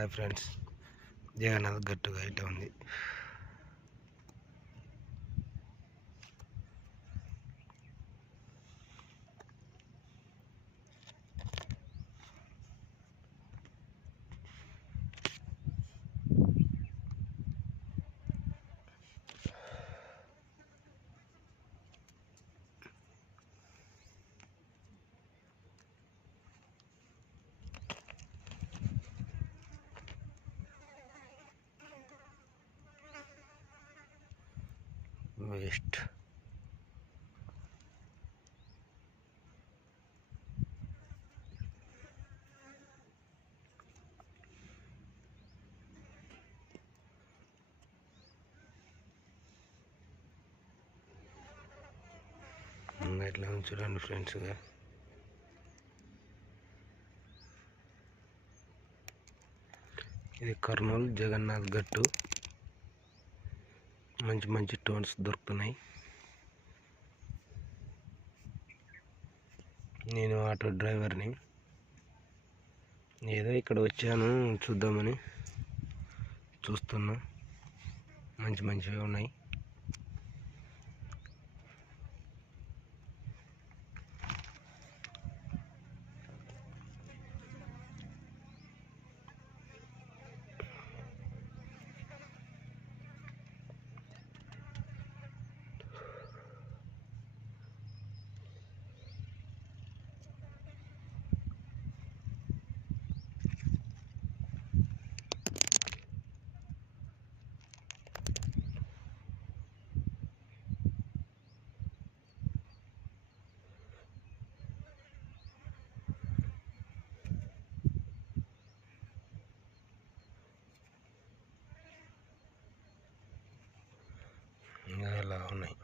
Hi friends, Jagannadh గట్టుగా అయితే ఉంది. Waste ఇట్లా చూడండి ఫ్రెండ్స్. ఇది కర్నూలు జగన్నాథ్ గట్టు. మంచి మంచి టోన్స్ దొరుకుతున్నాయి. నేను ఆటో డ్రైవర్ని. ఏదో ఇక్కడ వచ్చాను చూద్దామని చూస్తున్నా. మంచి మంచివి ఉన్నాయి. అలా ఉన్నాయి.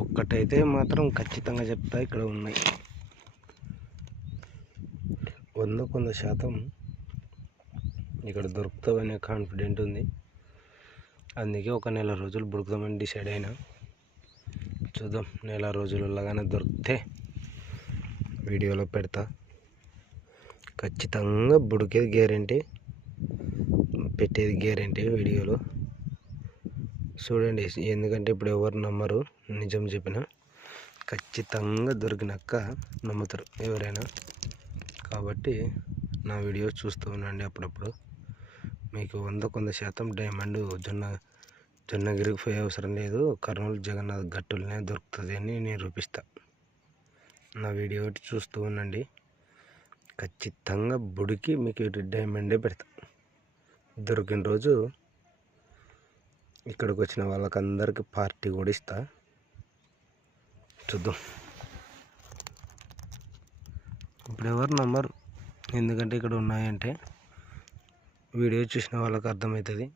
ఒక్కటైతే మాత్రం ఖచ్చితంగా చెప్తా, ఇక్కడ ఉన్నాయి. 100% ఇక్కడ దొరుకుతామనే కాన్ఫిడెంట్ ఉంది. అందుకే ఒక నెల రోజులు బుడుకుదామని డిసైడ్ అయినా. చూద్దాం, నెల రోజులలాగానే దొరికితే వీడియోలో పెడతా. ఖచ్చితంగా బుడికేది గ్యారెంటీ, పెట్టేది గ్యారెంటీ వీడియోలో. చూడండి, ఎందుకంటే ఇప్పుడు ఎవరు నమ్మరు. నిజం చెప్పిన ఖచ్చితంగా దొరికినాక నమ్ముతారు ఎవరైనా. కాబట్టి నా వీడియో చూస్తూ ఉండండి. అప్పుడప్పుడు మీకు 100% డైమండ్ జొన్నగిరికి పోయే అవసరం లేదు. కర్నూలు జగన్నాథ్ గట్టులనే దొరుకుతుంది అని నిరూపిస్తా. నా వీడియో చూస్తూ ఉండండి. ఖచ్చితంగా బుడికి మీకు డైమండే పెడతా. దొరికిన రోజు ఇక్కడికి వచ్చిన వాళ్ళకందరికీ పార్టీ కూడా ఇస్తా. చూద్దాం. ఇప్పుడు ఎవరు నమ్మరు, ఎందుకంటే ఇక్కడ ఉన్నాయంటే వీడియో చూసిన వాళ్ళకి అర్థమవుతుంది.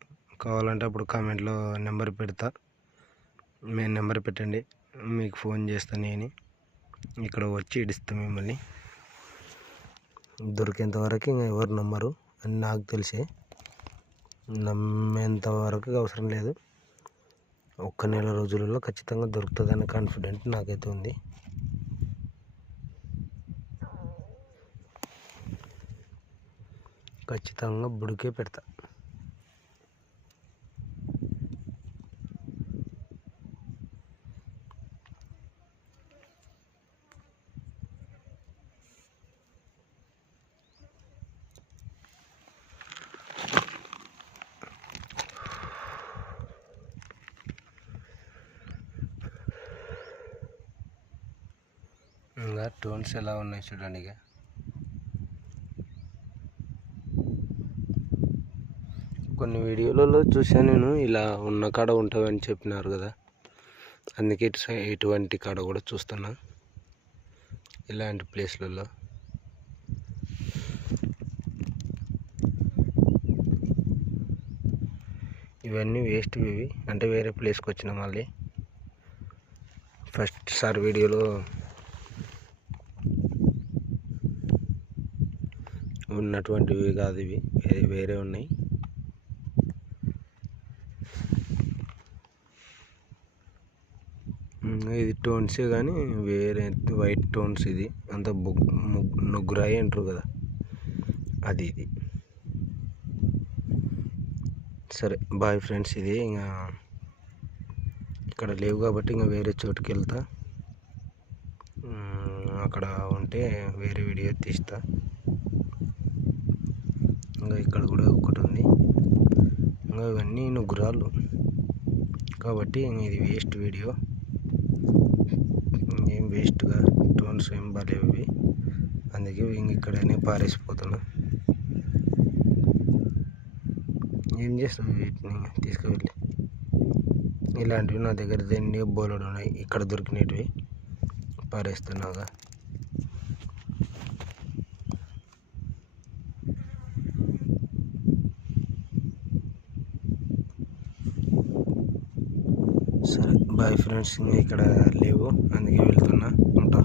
కావాలంటే అప్పుడు కామెంట్లో నెంబర్ పెడతా, మీ నెంబర్ పెట్టండి, మీకు ఫోన్ చేస్తాను నేను. ఇక్కడ వచ్చి ఇడిస్తాం మిమ్మల్ని. దొరికేంత వరకు ఇంకా ఎవరు నమ్మరు అని నాకు తెలిసే. నమ్మేంత వరకు అవసరం లేదు. ఒక్క నెల రోజులలో ఖచ్చితంగా దొరుకుతుందనే కాన్ఫిడెంట్ నాకైతే ఉంది. ఖచ్చితంగా బుడికే పెడతా. ఇంకా టోన్స్ ఎలా ఉన్నాయి చూడండి. ఇక కొన్ని వీడియోలలో చూసాను నేను, ఇలా ఉన్న కాడ ఉంటావని చెప్పినారు కదా, అందుకే ఇటువంటి కాడ కూడా చూస్తున్నా. ఇలాంటి ప్లేస్లలో ఇవన్నీ వేస్ట్ ఇవి, అంటే వేరే ప్లేస్కి వచ్చిన మళ్ళీ ఫస్ట్ సారి వీడియోలో ఉన్నటువంటివి కాదు, ఇవి వేరే ఉన్నాయి. ఇది టోన్సే కానీ వేరే వైట్ టోన్స్, ఇది అంత నుగ్గురాయి అంటారు కదా అది. ఇది సరే బాయ్ ఫ్రెండ్స్. ఇది ఇంకా ఇక్కడ లేవు కాబట్టి ఇంకా వేరే చోటుకి వెళ్తా, అక్కడ ఉంటే వేరే వీడియో తీస్తా. ఇంకా ఇక్కడ కూడా ఒకటి ఉంది. ఇంకా ఇవన్నీ నుగ్గురాళ్ళు కాబట్టి ఇది వేస్ట్ వీడియో, ఏం వేస్ట్గా టోన్స్ ఏం బాగాలేవు ఇవి, అందుకే ఇంక ఇక్కడనే పారేసిపోతున్నా. ఏం చేస్తాం వీటిని తీసుకువెళ్ళి? ఇలాంటివి నా దగ్గర దండి బోలెడు ఉన్నాయి, ఇక్కడ దొరికినవి పారేస్తున్నాగా. సరే బాయ్ ఫ్రెండ్స్, ఇక్కడ లేవు అందుకే వెళ్తున్నా, ఉంటా.